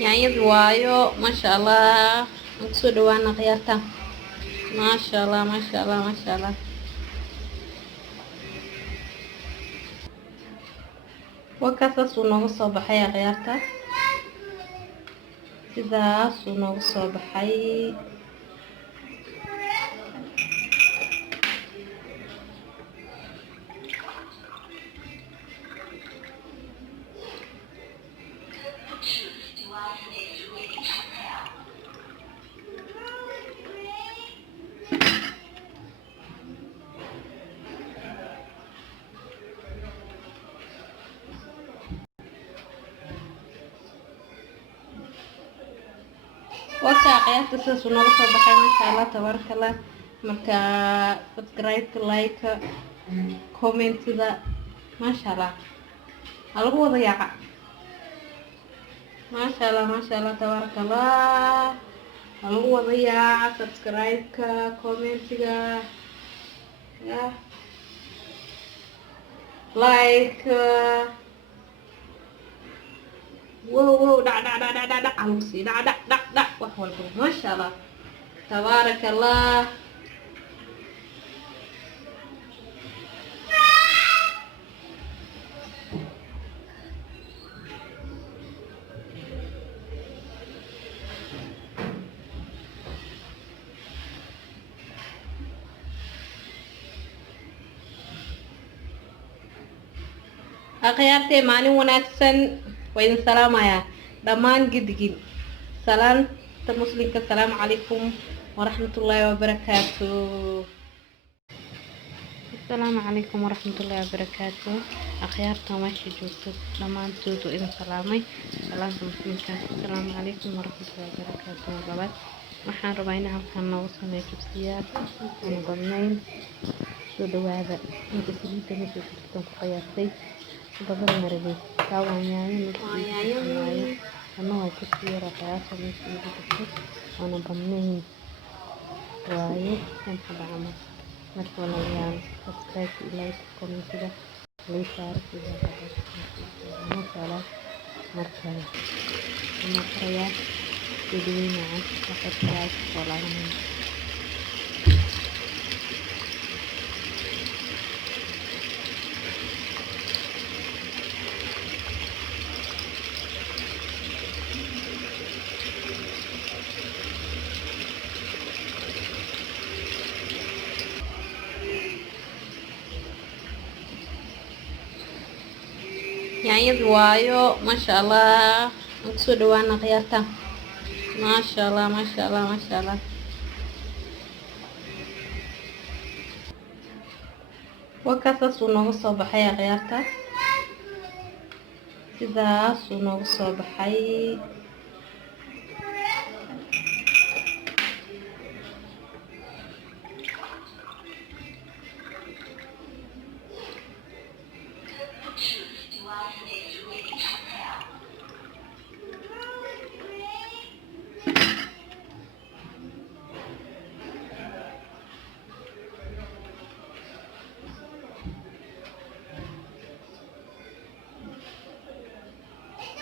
yaanyadu waayo maasha allah. Aan kusoo dhawaana khiyaarta. maasha allah maasha allah maasha allah. wakaasuu nooga soo baxay khiyaarta, sidaasuu nooga soo baxay. وكا قيادة ساسو نوغا سو بخاي ما شاء الله تبارك الله. marka subscribe like comment da ما شاء الله lagu wada yaaqa. ما شاء الله تبارك الله lagu wada yaaqa. subscribe comment ga ya like wow دع عروسي دع وحول ما شاء الله تبارك الله. akhyaartay maalin wanaagsan وإذن سلام يا دمان جدجين سلام مسلمك. السلام عليكم ورحمة الله وبركاته. السلام عليكم ورحمة الله وبركاته. أخيارتا ماشي جوسف دمان توتو إذن سلامي سلام مسلمك. السلام عليكم ورحمة الله وبركاته. وقبات waxaan rabaa in halkan noogu sameeyo jibsiyaad aan badnayn soo dhawaada. inta saliidda meesha ku jirtaan ku qiyaastay بدل مربي كاوان ياين أنا واجد كثير قياس من سيدي وأنا بمنين وايد كم حدا عمل مثلا يعني سبسكرايب لايك كومنت كده ليش عارف إذا مثلا مركز المقريات تدوين عن سبسكرايب ولا من yaanyadu waayo maasha allah. aan kusoo dhawaana khiyaarta. maasha allah maasha allah maasha allah. wakaasuu nooga soo baxay khiyaarta, sidaasuu nooga soo baxay.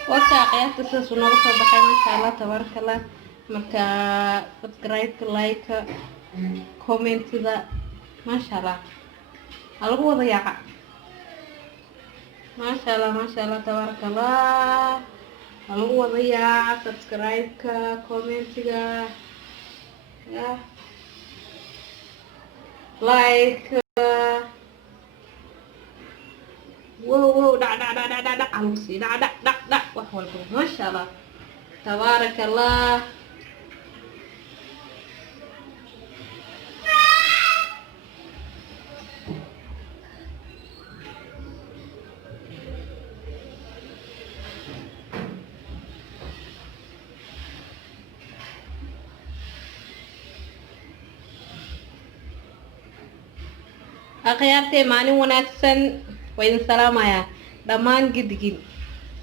وكا قيادة ساسو نوغا سو بخاي ما شاء الله تبارك الله. marka subscribe like comment da ما شاء الله lagu wada yaaqa. ما شاء الله تبارك الله lagu wada yaaqa. subscribe comment ga ya like wow دع عروسي دع وحول ما شاء الله تبارك الله. akhyaartay maalin wanaagsan waydin salaamaya dhammaan gidigin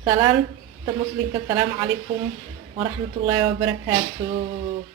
salaanta muslimka. Assalaamu calaykum waraxmatullaahi wabarakaatuh.